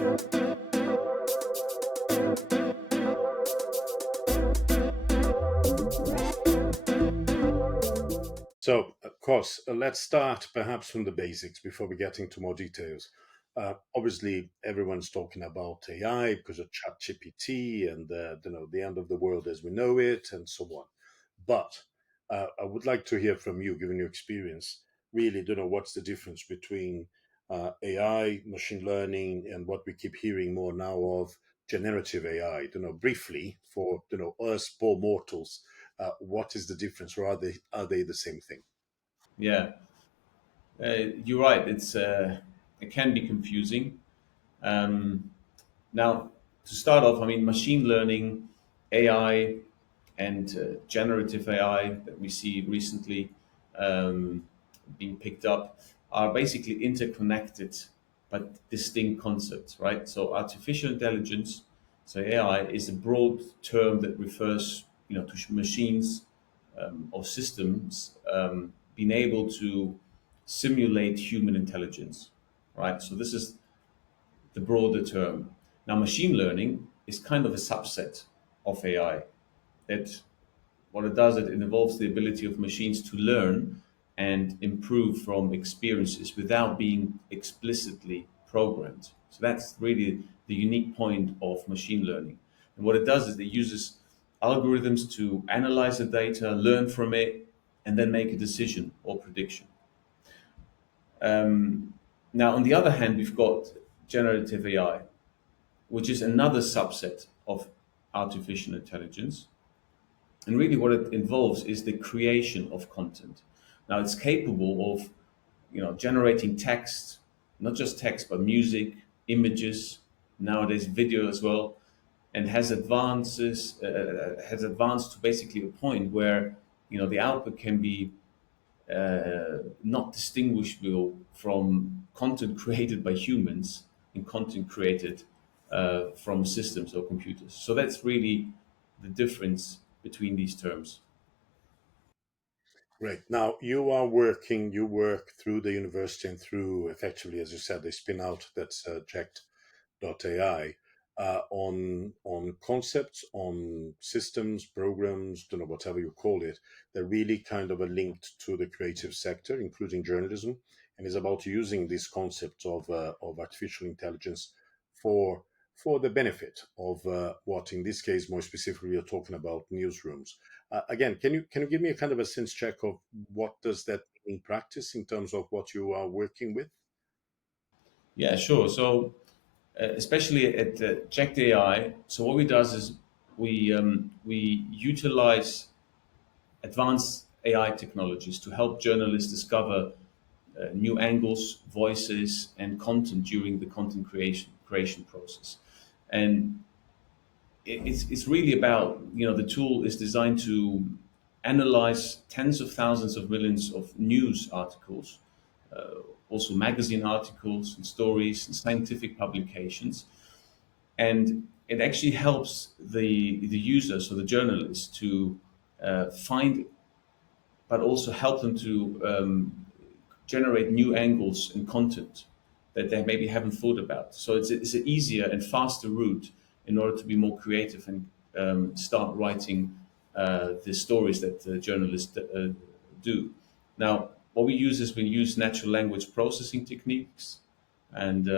So, of course, let's start perhaps from the basics before we get into more details. Obviously, everyone's talking about AI because of ChatGPT and the end of the world as we know it, and so on. But I would like to hear from you, given your experience. Really, what's the difference between AI, machine learning, and what we keep hearing more now of generative AI. Briefly for us poor mortals, what is the difference, or are they the same thing? Yeah, you're right. It can be confusing. Um, Now, to start off, I mean, machine learning, AI, and generative AI that we see recently um, being picked up are basically interconnected but distinct concepts, right? So, artificial intelligence, so AI, is a broad term that refers, to machines or systems being able to simulate human intelligence, right? So, this is the broader term. Now, machine learning is kind of a subset of AI. That what it does, it involves the ability of machines to learn and improve from experiences without being explicitly programmed. So that's really the unique point of machine learning. And what it does is it uses algorithms to analyze the data, learn from it, and then make a decision or prediction. Um, Now, on the other hand, we've got generative AI, which is another subset of artificial intelligence. And really, what it involves is the creation of content. Now, it's capable of, generating text, not just text, but music, images, nowadays video as well, and has advanced to basically a point where the output can be not distinguishable from content created by humans and content created from systems or computers. So that's really the difference between these terms. Great. Now you work through the university and through, effectively, as you said, the spin out that's AI, on concepts, on systems, programs, whatever you call it. They're really kind of a linked to the creative sector, including journalism, and is about using this concept of artificial intelligence for for the benefit of what, in this case, more specifically, you're talking about newsrooms. Again, can you give me a kind of a sense check of what does that mean in practice in terms of what you are working with? Yeah, sure. So especially at Checked AI, so what we does is we utilize advanced AI technologies to help journalists discover new angles, voices, and content during the content creation process. And it's really about, the tool is designed to analyze tens of thousands of millions of news articles, also magazine articles and stories and scientific publications, and it actually helps the user, so the journalist, to find, but also help them to generate new angles and content that they maybe haven't thought about. So it's an easier and faster route in order to be more creative and start writing the stories that the journalists do. Now, what we use is we use natural language processing techniques, and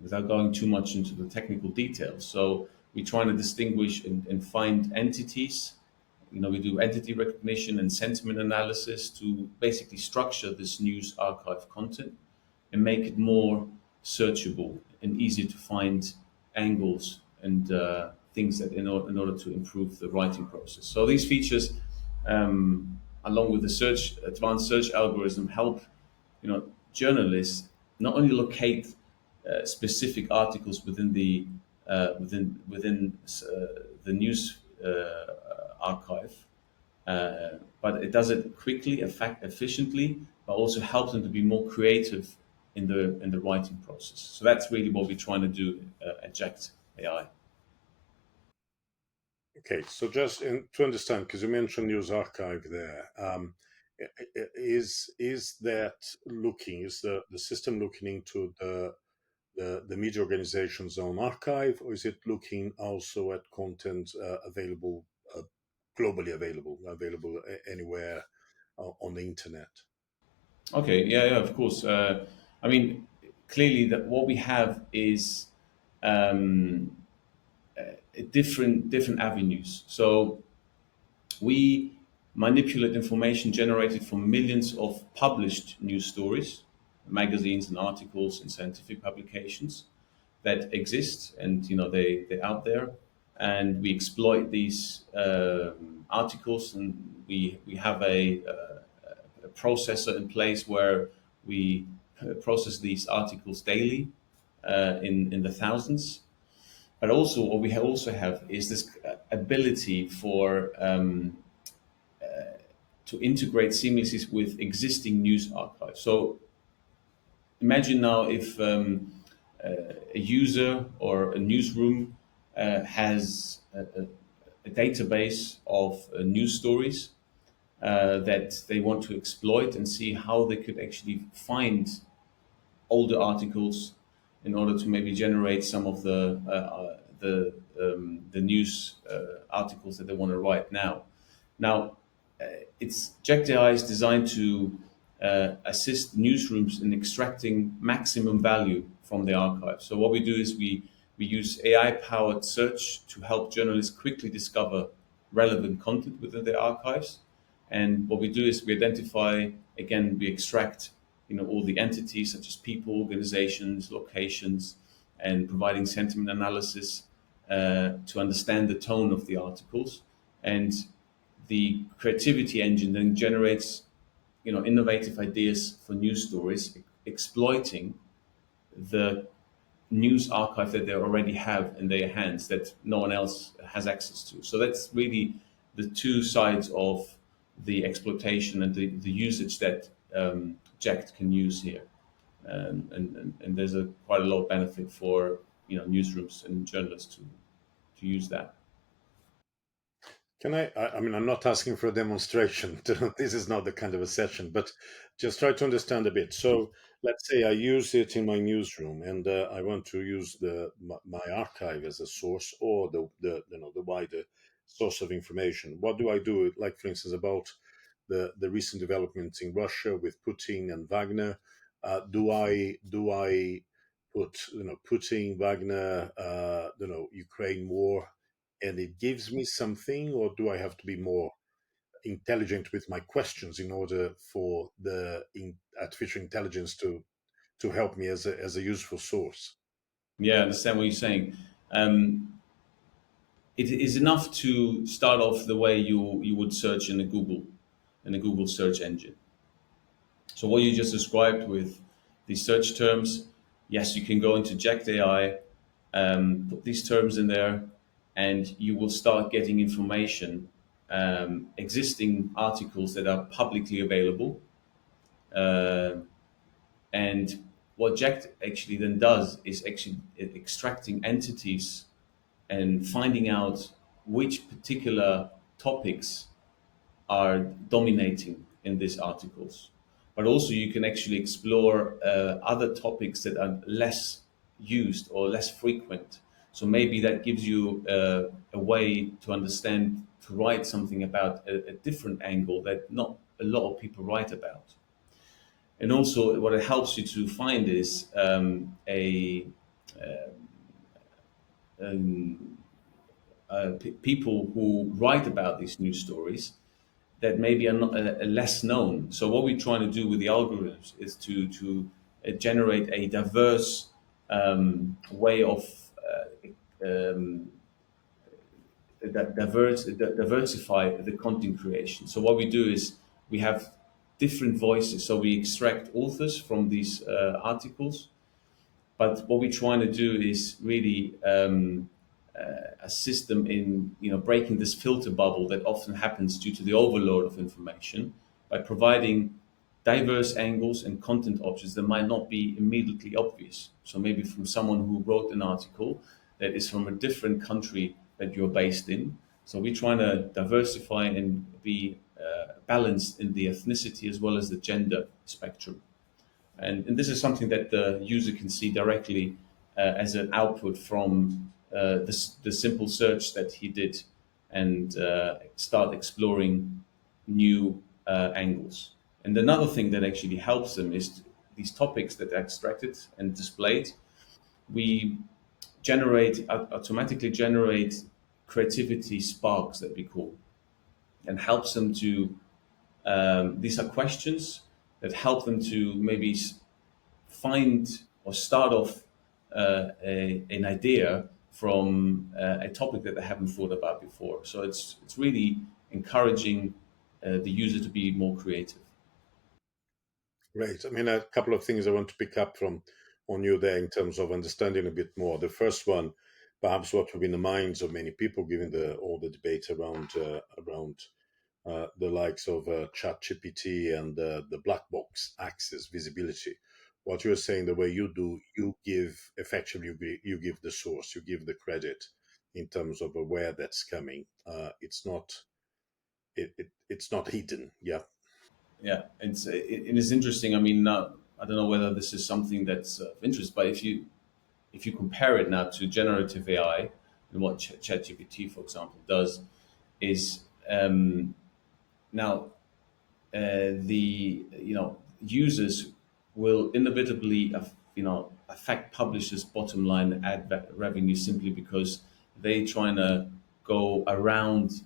without going too much into the technical details. So we're trying to distinguish and find entities. We do entity recognition and sentiment analysis to basically structure this news archive content and make it more searchable and easier to find angles and things that in order to improve the writing process. So these features, along with the advanced search algorithm, help you know journalists not only locate specific articles within the news archive, but it does it quickly, efficiently, but also helps them to be more creative in the writing process. So that's really what we're trying to do at Jacked AI. Okay, so just to understand, because you mentioned news archive there, is that looking, is the system looking into the media organization's own archive, or is it looking also at content available, globally available anywhere on the internet? Okay, yeah, of course. I mean, clearly that what we have is um, different avenues. So we manipulate information generated from millions of published news stories, magazines and articles and scientific publications that exist, and they're out there, and we exploit these articles, and we have a processor in place where we process these articles daily in the thousands. But also, what we also have is this ability for to integrate seamlessly with existing news archives. So imagine now if a user or a newsroom has a database of news stories that they want to exploit and see how they could actually find older articles in order to maybe generate some of the news articles that they want to write now. Now, it's Jacked AI is designed to assist newsrooms in extracting maximum value from the archive. So what we do is we use AI-powered search to help journalists quickly discover relevant content within their archives. And what we do is we identify, again, we extract all the entities such as people, organizations, locations, and providing sentiment analysis to understand the tone of the articles. And the creativity engine then generates innovative ideas for news stories, exploiting the news archive that they already have in their hands that no one else has access to. So that's really the two sides of the exploitation and the usage that Jacked can use here. And there's quite a lot of benefit for newsrooms and journalists to use that. Can I mean, I'm not asking for a demonstration. This is not the kind of a session, but just try to understand a bit. So let's say I use it in my newsroom, and I want to use my archive as a source, or the wider source of information. What do I do? Like, for instance, about the recent developments in Russia with Putin and Wagner. Do I put Putin, Wagner, Ukraine war, and it gives me something, or do I have to be more intelligent with my questions in order for the artificial intelligence to help me as a useful source? Yeah, I understand what you're saying. Um, it is enough to start off the way you would search in a Google search engine. So what you just described with these search terms, yes, you can go into Jacked AI, put these terms in there, and you will start getting information, existing articles that are publicly available. Uh, and what Jacked actually then does is actually extracting entities and finding out which particular topics are dominating in these articles. But also, you can actually explore other topics that are less used or less frequent. So maybe that gives you a way to understand, to write something about a different angle that not a lot of people write about. And also, what it helps you to find is um, people who write about these news stories that maybe are not less known. So what we're trying to do with the algorithms is to generate a diverse way of um, diversify the content creation. So what we do is we have different voices. So we extract authors from these articles, but what we're trying to do is really assist them in breaking this filter bubble that often happens due to the overload of information by providing diverse angles and content options that might not be immediately obvious. So maybe from someone who wrote an article that is from a different country that you're based in. So we're trying to diversify and be balanced in the ethnicity as well as the gender spectrum. And this is something that the user can see directly as an output from the simple search that he did, and start exploring new angles. And another thing that actually helps them is these topics that are extracted and displayed. We automatically generate creativity sparks that we call, and helps them to. These are questions that help them to maybe find or start off an idea from a topic that they haven't thought about before. So it's really encouraging the user to be more creative. Right. I mean, a couple of things I want to pick up from on you there in terms of understanding a bit more. The first one, perhaps what will be in the minds of many people, given all the debate around the likes of ChatGPT and the black box access visibility. What you're saying, the way you do, you give effectively you give the source, you give the credit in terms of where that's coming. It's not hidden. Yeah. Yeah, it is interesting. I mean, I don't know whether this is something that's of interest, but if you compare it now to generative AI, and what ChatGPT, for example, does is, now the users will inevitably affect publishers' bottom line ad revenue, simply because they trying to go around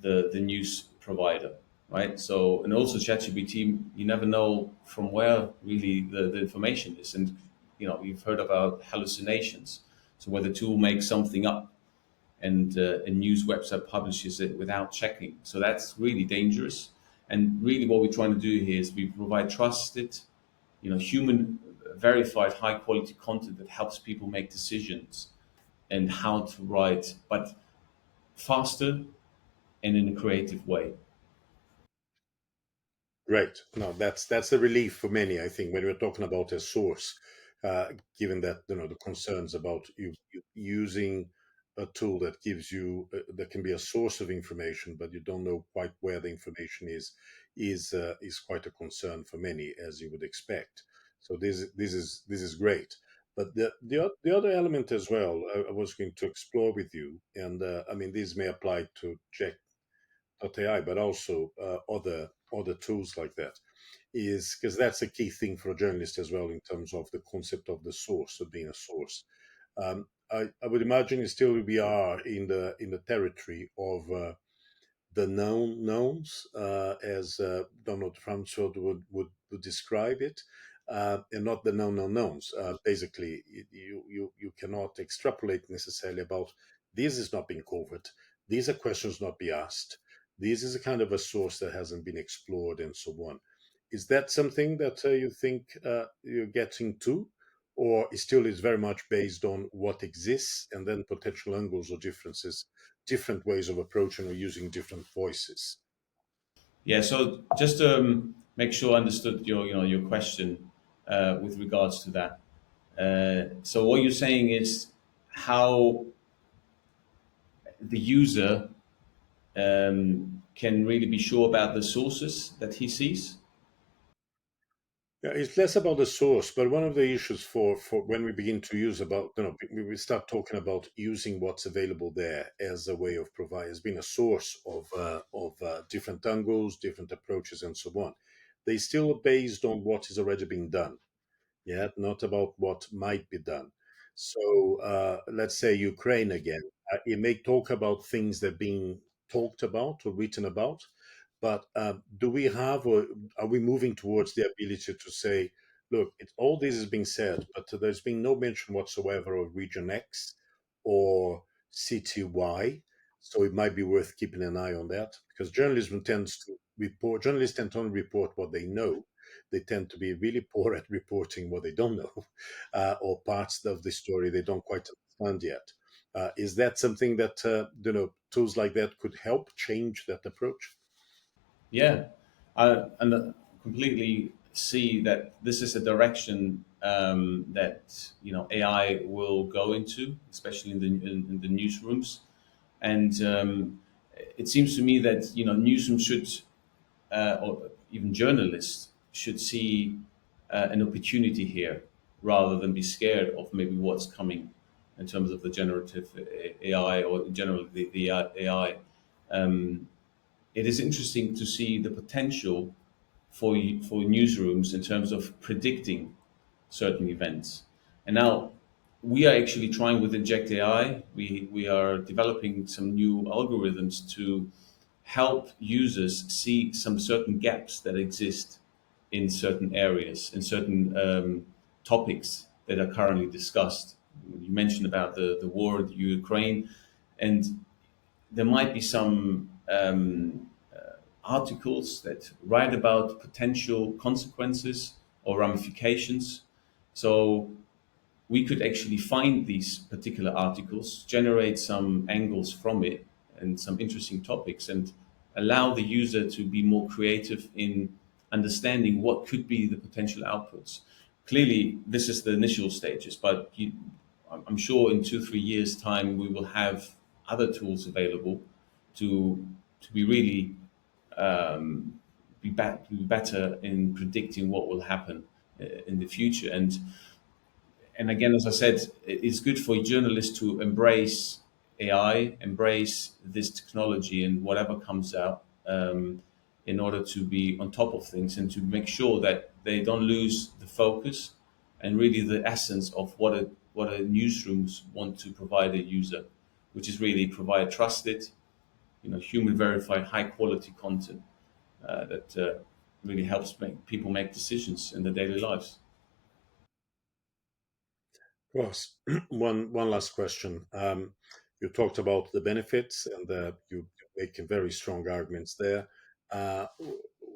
the news provider, right? So, and also ChatGPT, you never know from where really the information is, and you've heard about hallucinations. So where the tool makes something up, and a news website publishes it without checking. So that's really dangerous. And really, what we're trying to do here is we provide trusted, human verified, high quality content that helps people make decisions and how to write, but faster and in a creative way. Right. No, that's a relief for many, I think, when we're talking about a source, given that the concerns about you using a tool that gives you that can be a source of information, but you don't know quite where the information is quite a concern for many, as you would expect. So this is great. But the other element as well, I was going to explore with you, and I mean, this may apply to AI, but also other tools like that, is because that's a key thing for a journalist as well in terms of the concept of the source, of being a source. I would imagine still we are in the territory of the known knowns, as Donald Rumsfeld would describe it, and not the known unknowns. Basically, you cannot extrapolate necessarily about this is not being covered. These are questions not be asked. This is a kind of a source that hasn't been explored, and so on. Is that something that you think you're getting to, or it still is very much based on what exists and then potential angles or differences, different ways of approaching or using different voices? Yeah. So just to make sure I understood your question with regards to that. So what you're saying is how the user can really be sure about the sources that he sees. Yeah, it's less about the source, but one of the issues for when we begin to use about we start talking about using what's available there as a way of provide as being a source of different angles, different approaches, and so on. They still are based on what is already being done, yeah, not about what might be done. So let's say Ukraine again. It may talk about things that are being talked about or written about, but do we have, or are we moving towards the ability to say, look, all this is being said, but there's been no mention whatsoever of region X or city Y, so it might be worth keeping an eye on that, because journalists tend to only report what they know. They tend to be really poor at reporting what they don't know, or parts of the story they don't quite understand yet. Is that something that tools like that could help change that approach? Yeah, and completely see that this is a direction that AI will go into, especially in the newsrooms. And it seems to me that newsrooms should, or even journalists should see an opportunity here, rather than be scared of maybe what's coming in terms of the generative AI or generally the AI. Um, it is interesting to see the potential for newsrooms in terms of predicting certain events. And now we are actually trying with Inject AI. We are developing some new algorithms to help users see some certain gaps that exist in certain areas, in certain topics that are currently discussed. You mentioned about the war in Ukraine, and there might be some articles that write about potential consequences or ramifications. So we could actually find these particular articles, generate some angles from it and some interesting topics, and allow the user to be more creative in understanding what could be the potential outputs. Clearly, this is the initial stages, but I'm sure in 2-3 years' time we will have other tools available to be really be better in predicting what will happen in the future. And again, as I said, it's good for journalists to embrace AI, embrace this technology and whatever comes out, in order to be on top of things and to make sure that they don't lose the focus and really the essence of what a newsrooms want to provide a user, which is really provide trusted, human verified, high quality content that really helps make people make decisions in their daily lives. Ross, one last question. You talked about the benefits, and you make very strong arguments there.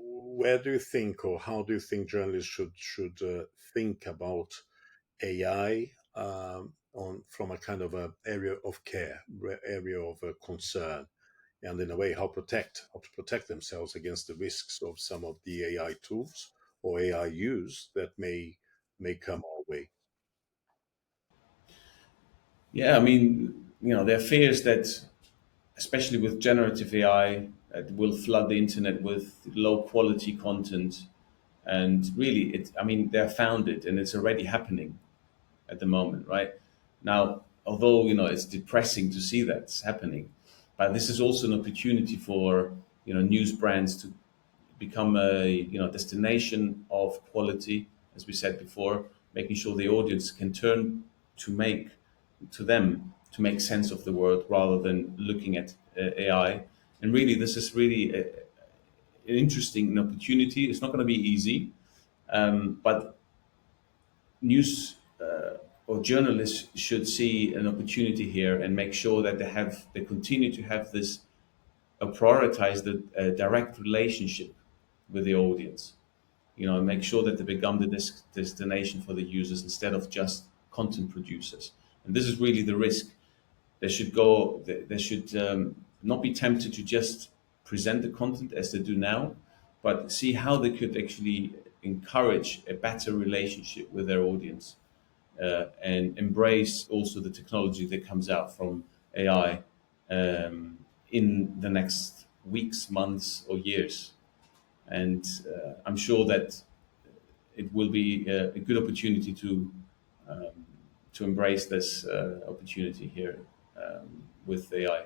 Where do you think, or how do you think journalists should think about AI from a kind of a area of care, area of concern, and in a way how to protect themselves against the risks of some of the AI tools or AI use that may come our way? Yeah, I mean, there are fears that, especially with generative AI, it will flood the internet with low quality content. And really, I mean, they're founded and it's already happening at the moment, right? Now, although, it's depressing to see that's happening, but this is also an opportunity for, news brands to become a, destination of quality, as we said before, making sure the audience can turn to them to make sense of the world rather than looking at AI. And really, this is really an interesting opportunity. It's not going to be easy, but news or journalists should see an opportunity here and make sure that they continue to have this prioritize the direct relationship with the audience. And make sure that they become the destination for the users instead of just content producers. And this is really the risk. They should not be tempted to just present the content as they do now, but see how they could actually encourage a better relationship with their audience, and embrace also the technology that comes out from AI in the next weeks, months, or years. And I'm sure that it will be a good opportunity um, to embrace this opportunity here with AI.